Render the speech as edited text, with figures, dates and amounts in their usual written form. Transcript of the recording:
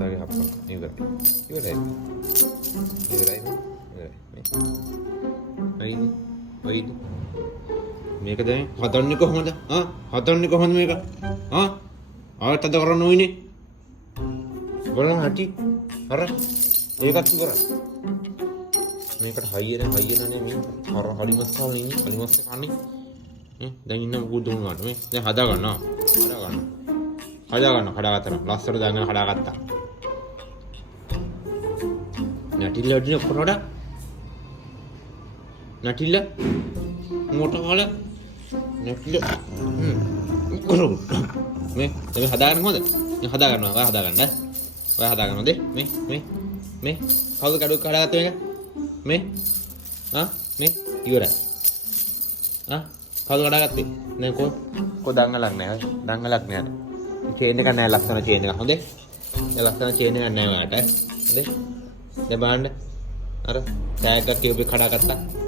තාගේ හප්පන් ඉවරයි මේ මේක දැන් හදන්නේ කොහොමද හදන්නේ කොහොමද මේක ආයෙත් අද කරන්න ඕනේ බලන්න හැටි අර ඒකත් ඉවරයි මේකට හයියනේ මේ අර හරි මස්සාල් ඉන්නේ හරි මස්ස කන්නේ දැන් ඉන්න මොකද දුන්නාට මේ දැන් හදාගත්තා ලස්සට දාගෙන හදාගත්තා නැටිල්ල වදින ඔක්කොරඩ නැටිල්ල මොට කාල නැටිල්ල මේ දැන් හදාගන්න හොඳ දැන් හදාගන්නවා ඔය හදාගන්නවද මේ කවුද කඩුවක් හදාගත්තේ මේක මේ ඉවරයි කවුද කඩාගත්තේ දැන් කො දංගලක් නෑ චේන් එක නෑ ලස්සන චේන් එක හොඳේ දැන් ලස්සන චේන් එකක් නෑ ඔයාලට හොඳේ දැන් බලන්න අර ටැග් එකක් කියපේ කඩාගත්තා